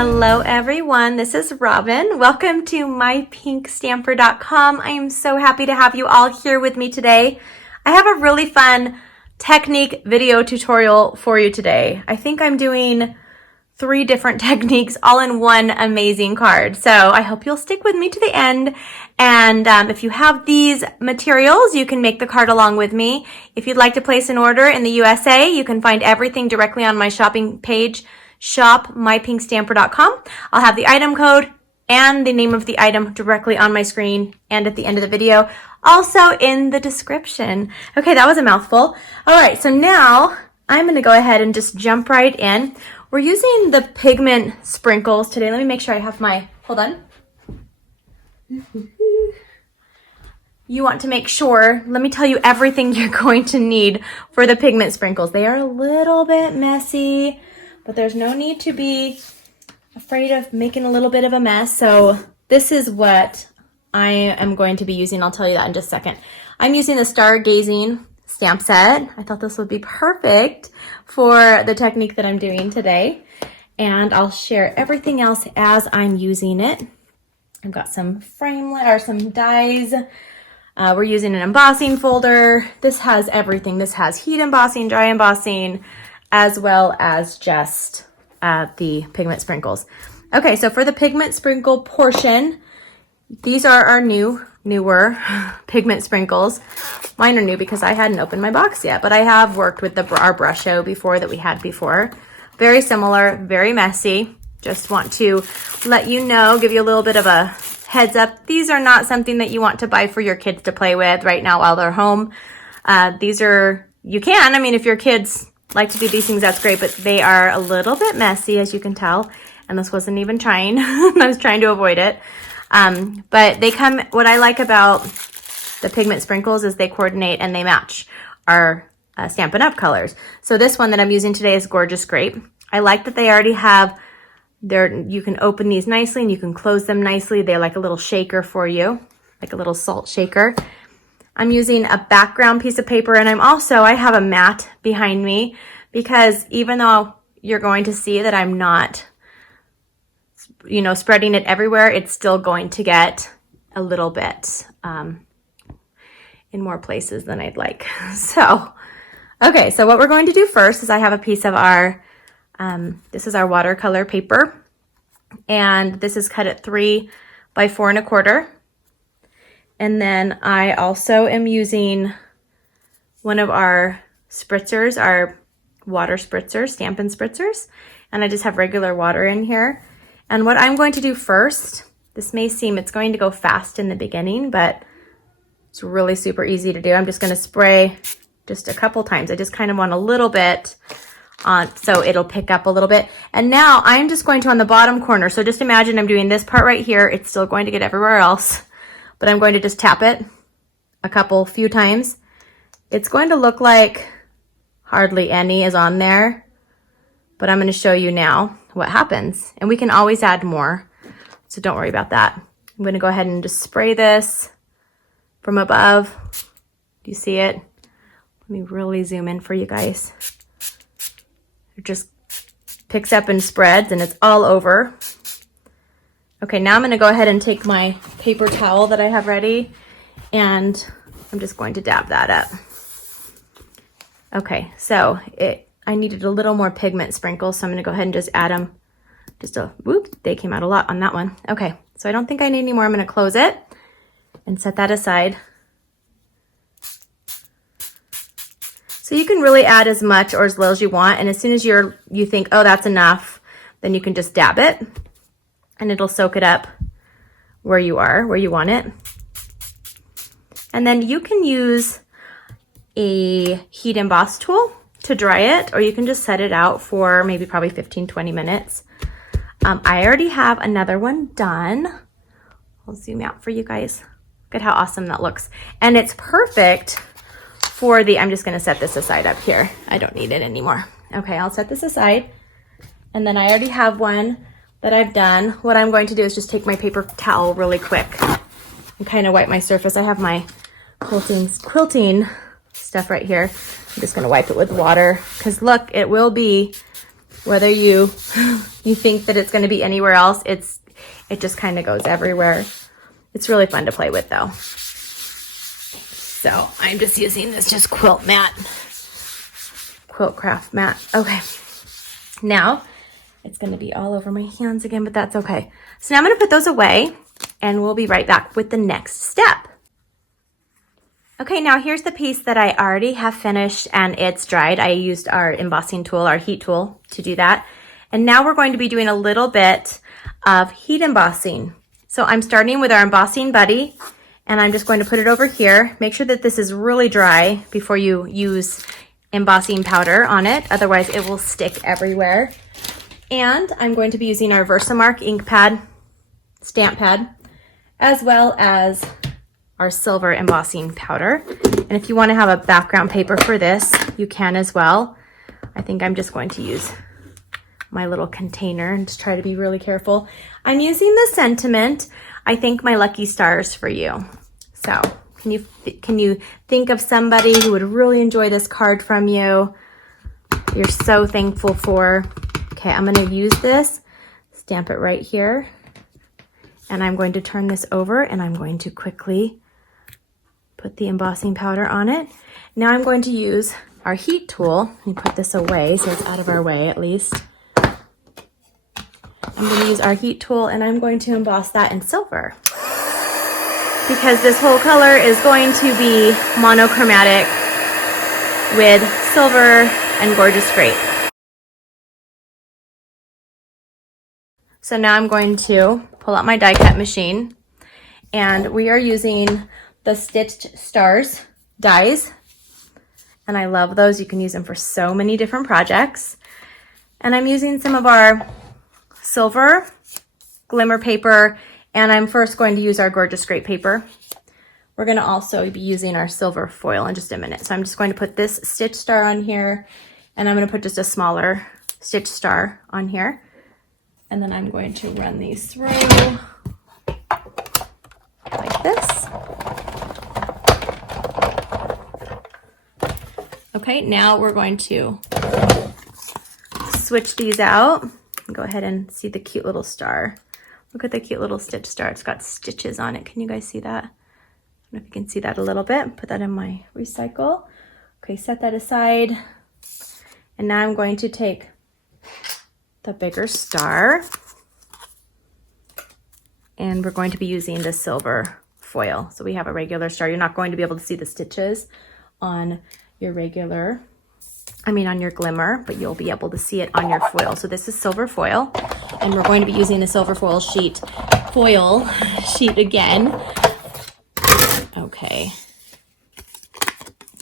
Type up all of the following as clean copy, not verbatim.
Hello everyone, this is Robyn. Welcome to mypinkstamper.com. I am so happy to have you all here with me today. I have a really fun technique video tutorial for you today. I think I'm doing 3 different techniques all in one amazing card. So I hope you'll stick with me to the end. And if you have these materials, you can make the card along with me. If you'd like to place an order in the USA, you can find everything directly on my shopping page, shopmypinkstamper.com. I'll have the item code and the name of the item directly on my screen and at the end of the video, also in the description. Okay, that was a mouthful. All right, so now I'm gonna go ahead and just jump right in. We're using the pigment sprinkles today. Let me make sure I have my, hold on. You want to make sure, let me tell you everything you're going to need for the pigment sprinkles. They are a little bit messy, but there's no need to be afraid of making a little bit of a mess. So this is what I am going to be using. I'll tell you that in just a second. I'm using the Stargazing stamp set. I thought this would be perfect for the technique that I'm doing today. And I'll share everything else as I'm using it. I've got some some dies. We're using an embossing folder. This has everything. This has heat embossing, dry embossing, as well as just the pigment sprinkles. Okay, so for the pigment sprinkle portion, these are our newer pigment sprinkles. Mine are new because I hadn't opened my box yet, but I have worked with our brush show before that we had before. Very similar, very messy. Just want to let you know, give you a little bit of a heads up. These are not something that you want to buy for your kids to play with right now while they're home. These are, you can, I mean, if your kids like to do these things, that's great, but they are a little bit messy, as you can tell. And this wasn't even trying. I was trying to avoid it. But they come, what I like about the pigment sprinkles is they coordinate and they match our Stampin' Up colors. So this one that I'm using today is Gorgeous Grape. I like that they already have you can open these nicely and you can close them nicely. They're like a little shaker for you, like a little salt shaker. I'm using a background piece of paper, and I have a mat behind me because even though you're going to see that I'm not, spreading it everywhere, it's still going to get a little bit in more places than I'd like. So, okay, so what we're going to do first is I have a piece of our, this is our watercolor paper, and this is cut at 3 by 4 1/4. And then I also am using one of our spritzers, our water spritzers, Stampin' Spritzers, and I just have regular water in here. And what I'm going to do first, this may seem it's going to go fast in the beginning, but it's really super easy to do. I'm just going to spray just a couple times. I just kind of want a little bit on so it'll pick up a little bit. And now I'm just going to on the bottom corner. So just imagine I'm doing this part right here. It's still going to get everywhere else, but I'm going to just tap it a few times. It's going to look like hardly any is on there, but I'm going to show you now what happens. And we can always add more, so don't worry about that. I'm going to go ahead and just spray this from above. Do you see it? Let me really zoom in for you guys. It just picks up and spreads, and it's all over. Okay, now I'm going to go ahead and take my paper towel that I have ready, and I'm just going to dab that up. Okay, so I needed a little more pigment sprinkles, so I'm going to go ahead and just add them. They came out a lot on that one. Okay, so I don't think I need any more. I'm going to close it and set that aside. So you can really add as much or as little as you want, and as soon as you think, oh, that's enough, then you can just dab it, and it'll soak it up where you want it. And then you can use a heat emboss tool to dry it, or you can just set it out for probably 15-20 minutes. I already have another one done. I'll zoom out for you guys. Look at how awesome that looks. And it's perfect for I'm just gonna set this aside up here. I don't need it anymore. Okay, I'll set this aside. And then I already have one that I've done. What I'm going to do is just take my paper towel really quick and kind of wipe my surface. I have my quilting stuff right here. I'm just gonna wipe it with water because look, it will be Whether you think that it's going to be anywhere else, it just kind of goes everywhere. It's really fun to play with though. So I'm just using this just quilt craft mat. Okay, now it's going to be all over my hands again, but that's okay. So now I'm going to put those away and we'll be right back with the next step. Okay, now here's the piece that I already have finished and it's dried. I used our embossing tool, our heat tool, to do that. And now we're going to be doing a little bit of heat embossing. So I'm starting with our embossing buddy and I'm just going to put it over here. Make sure that this is really dry before you use embossing powder on it. Otherwise it will stick everywhere. And I'm going to be using our Versamark ink pad, stamp pad, as well as our silver embossing powder. And if you want to have a background paper for this, you can as well. I think I'm just going to use my little container and just try to be really careful. I'm using the sentiment, I thank my lucky stars for you. So can you think of somebody who would really enjoy this card from you? You're so thankful for. Okay, I'm going to use this, stamp it right here, and I'm going to turn this over and I'm going to quickly put the embossing powder on it. Now I'm going to use our heat tool. Let me put this away so it's out of our way at least. I'm going to use our heat tool and I'm going to emboss that in silver. Because this whole color is going to be monochromatic with silver and gorgeous grape. So now I'm going to pull out my die cut machine and we are using the Stitched Stars dies. And I love those. You can use them for so many different projects. And I'm using some of our silver glimmer paper and I'm first going to use our gorgeous grape paper. We're going to also be using our silver foil in just a minute. So I'm just going to put this stitch star on here and I'm going to put just a smaller stitch star on here. And then I'm going to run these through like this. Okay, now we're going to switch these out. Go ahead and see the cute little star. Look at the cute little stitch star. It's got stitches on it. Can you guys see that? I don't know if you can see that a little bit. Put that in my recycle. Okay, set that aside. And now I'm going to take the bigger star and we're going to be using the silver foil. So we have a regular star. You're not going to be able to see the stitches on your on your glimmer, but you'll be able to see it on your foil. So this is silver foil and we're going to be using the silver foil sheet again. Okay.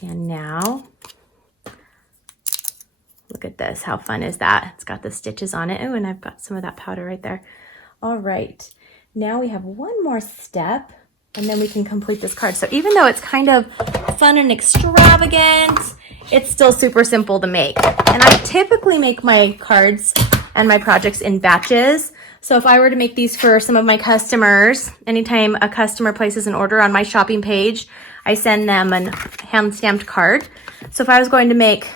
And now look at this. How fun is that? It's got the stitches on it. Oh, and I've got some of that powder right there. All right. Now we have one more step and then we can complete this card. So even though it's kind of fun and extravagant, it's still super simple to make. And I typically make my cards and my projects in batches. So if I were to make these for some of my customers, anytime a customer places an order on my shopping page, I send them a hand-stamped card. So if I was going to make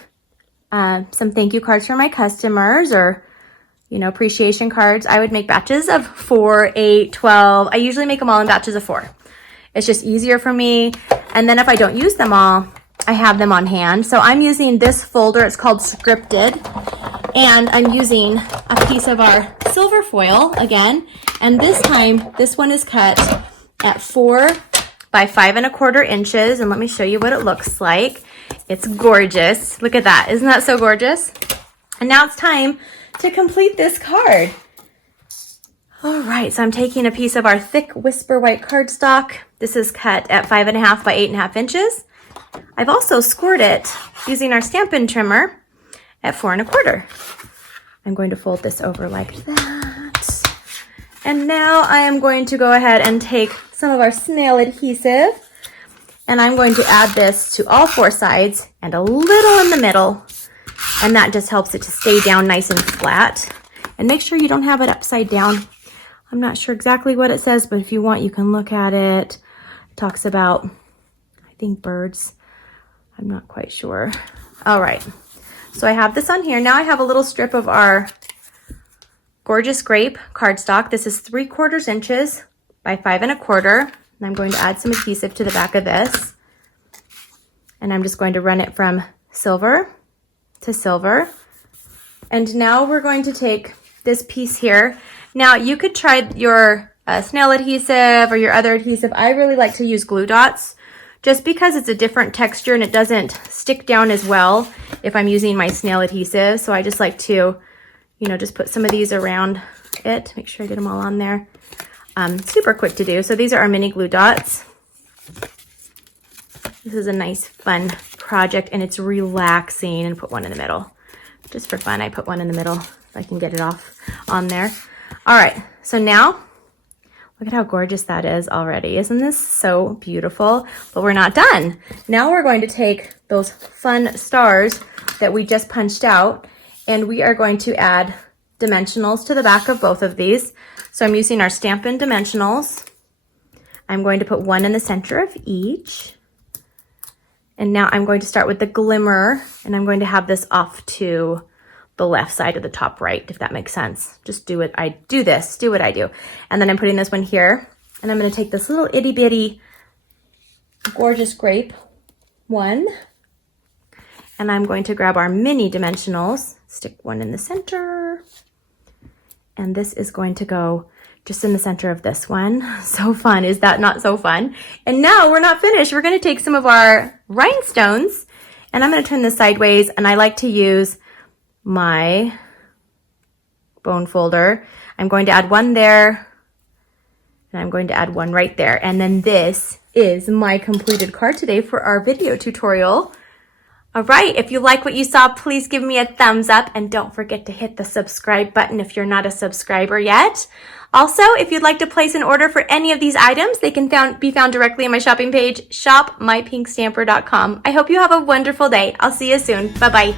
some thank you cards for my customers or, appreciation cards, I would make batches of 4, 8, 12. I usually make them all in batches of 4. It's just easier for me. And then if I don't use them all, I have them on hand. So I'm using this folder. It's called Scripted. And I'm using a piece of our silver foil again. And this time, this one is cut at 4 by 5 1/4 inches. And let me show you what it looks like. It's gorgeous. Look at that. Isn't that so gorgeous? And now it's time to complete this card. All right, so I'm taking a piece of our thick Whisper White cardstock. This is cut at 5 1/2 by 8 1/2 inches. I've also scored it using our Stampin' trimmer at 4 1/4. I'm going to fold this over like that. And now I am going to go ahead and take some of our snail adhesive and I'm going to add this to all 4 sides and a little in the middle. And that just helps it to stay down nice and flat. And make sure you don't have it upside down. I'm not sure exactly what it says, but if you want, you can look at it. It talks about, I think, birds. I'm not quite sure. All right. So I have this on here. Now I have a little strip of our Gorgeous Grape cardstock. This is 3/4 inches by 5 1/4. And I'm going to add some adhesive to the back of this. And I'm just going to run it from silver to silver. And now we're going to take this piece here. Now you could try your snail adhesive or your other adhesive. I really like to use glue dots just because it's a different texture and it doesn't stick down as well if I'm using my snail adhesive. So I just like to, you know, just put some of these around it. Make sure I get them all on there. Super quick to do. So these are our mini glue dots. This is a nice fun project and it's relaxing. And put one in the middle. Just for fun, I put one in the middle if I can get it off on there. All right, so now look at how gorgeous that is already. Isn't this so beautiful? But we're not done. Now we're going to take those fun stars that we just punched out and we are going to add dimensionals to the back of both of these. So I'm using our Stampin' dimensionals. I'm going to put one in the center of each. And now I'm going to start with the glimmer and I'm going to have this off to the left side of the top right, if that makes sense. Just do what I do this, do what I do. And then I'm putting this one here and I'm going to take this little itty bitty Gorgeous Grape one and I'm going to grab our mini dimensionals, stick one in the center. And this is going to go just in the center of this one. So fun. Is that not so fun? And now we're not finished. We're going to take some of our rhinestones and I'm going to turn this sideways and I like to use my bone folder. I'm going to add one there and I'm going to add one right there. And then this is my completed card today for our video tutorial. All right, if you like what you saw, please give me a thumbs up and don't forget to hit the subscribe button if you're not a subscriber yet. Also, if you'd like to place an order for any of these items, they can be found directly on my shopping page, shopmypinkstamper.com. I hope you have a wonderful day. I'll see you soon. Bye-bye.